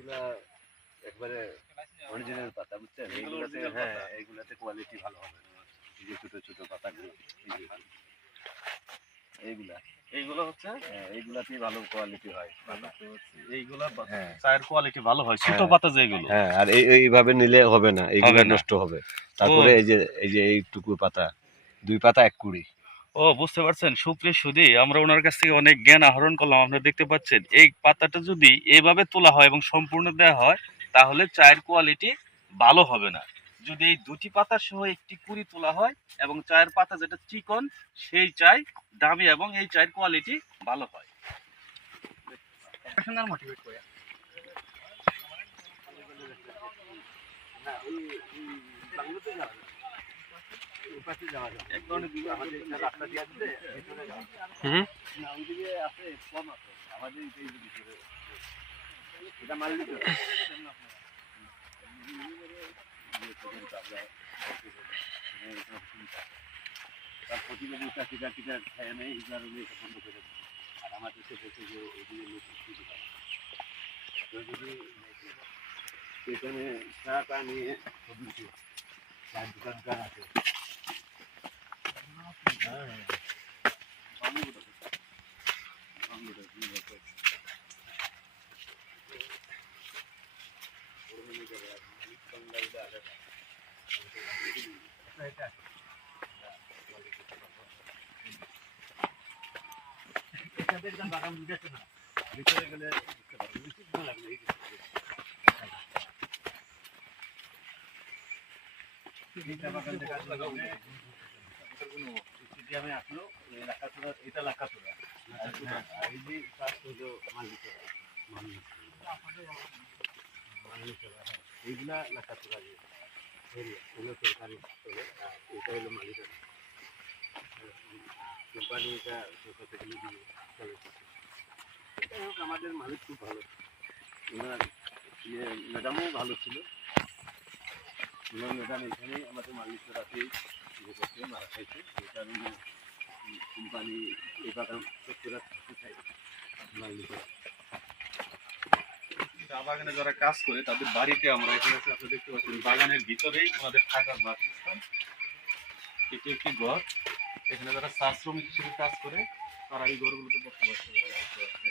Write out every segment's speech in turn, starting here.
এইগুলা একবারে অরিজিনাল পাতা বুঝছেন? এইগুলাতে হ্যাঁ। এইগুলাতে কোয়ালিটি ভালো হবে এই যে ছোট ছোট পাতাগুলো এই এইগুলা। এইগুলো হচ্ছে? হ্যাঁ এইগুলাতেই ভালো কোয়ালিটি হয় এইগুলা হ্যাঁ। চায়ের কোয়ালিটি ভালো হয় ছোট হ্যাঁ। পাতা যেগুলো। হ্যাঁ আর এই এইভাবে নিলে হবে না এইগুলা নষ্ট হবে। তারপরে এই যে এই যে এইটুকু পাতা দুই পাতা এক কুড়ি। ও, বুঝতে পারছেন। সুপ্রিয় সুদী আমরা ওনার কাছ থেকে অনেক জ্ঞান আহরণ করলাম। আপনারা দেখতে পাচ্ছেন, এই পাতাটা যদি এইভাবে তোলা হয় এবং সম্পূর্ণ দেওয়া হয়, তাহলে চায়ের কোয়ালিটি ভালো হবে না। যদি এই দুটি পাতা সহ একটি কুড়ি তোলা হয় এবং চায়ের পাতা যেটা চিকন, সেই চায় দামি এবং এই চায়ের কোয়ালিটি ভালো হয়। মোটিভেট করে। এক ধরনের হুম না ওইদিকে আছে কম আছে আমাদের এই ভিতরে এটা মারলি তো তার প্রতিবেদন চাকরি চাকরিটা খায় নেই এই কারণে এটা বন্ধ করে। আর বলছে যে এদিকে লোক যদি এখানে চাটা নিয়ে সবজি চার দোকানকার আছে হ্যাঁ বাগান বুঝেছে না ভিতরে গেলে ভালো লাগবে স্টেডিয়ামে আসলো এই এটা লাকাতুরা আর এই যে পাঁচ হলো মাল্লিকরা মাল্লিকরা হ্যাঁ। এইগুলা লাকাতুরা যে এরিয়া এগুলো সরকারি এটা হলো মালিকের কোম্পানিটা সরকার থেকে দিয়ে চলে যাই হোক আমাদের মালিক খুব ভালো ওনার ইয়ে ম্যাডামও ভালো ছিল ওনার ম্যাডাম এখানেই আমাদের মালিকের রাতেই ইয়ে করতে মারা খাইছে এই কারণে কোম্পানি এই বাগান সত্যরা থাকতে চাই মালিকেরা চা বাগানে যারা কাজ করে, তাদের বাড়িতে আমরা এখানে আপনারা দেখতে পাচ্ছেন, বাগানের ভিতরেই ওনাদের থাকার বাসস্থান এটি একটি ঘর এখানে যারা চা শ্রমিক হিসেবে কাজ করে, তারা এই ঘরগুলোতে বসবাস আসতে আসতে।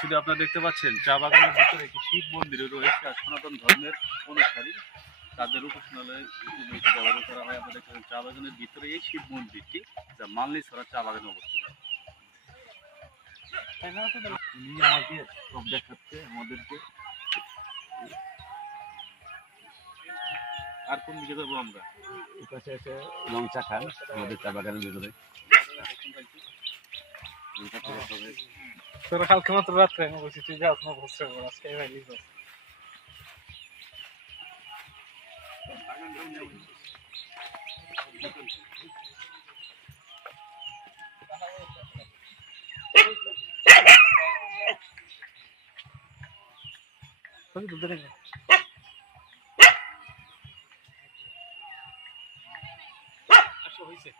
শুধু আপনারা দেখতে পাচ্ছেন, চা বাগানের ভিতরে একটি শিব মন্দিরে রয়েছে সনাতন ধর্মের অনুসারী। তাদের উপাসনালয় ব্যবহার করা হয়। আপনারা দেখতে চা বাগানের ভিতরে এই শিব মন্দিরটি, যা মানলি ছড়া চা বাগানে অবস্থিত। আমাদেরকে। আর কোন দিকে যাব আমরা? এই পাশে আছে লঙ্কা খান, আমাদের চা বাগানের ভিতরে। তোরা কালকে মাত্র রাত্রে আমি বলছি, তুই যাস না বসছে আজকে ভাই লিখো তুমি দুধ রেখে আসো হয়েছে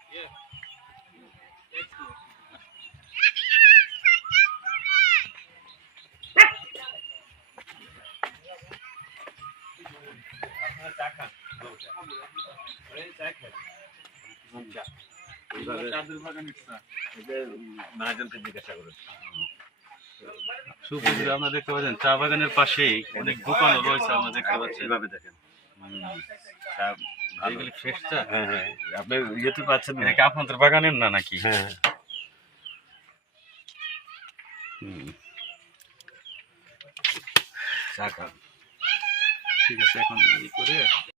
সুপ্রিয় আপনারা দেখতে পাচ্ছেন চা বাগানের পাশেই অনেক দোকানও রয়েছে আমরা দেখতে পাচ্ছি এইভাবে দেখেন। এগুলি ফ্রেশ চা? হ্যাঁ হ্যাঁ আপনি ইয়েতে পাচ্ছেন না। এটা কি আপনাদের বাগানের না নাকি? হ্যাঁ চা খান। ঠিক আছে এখন এই করে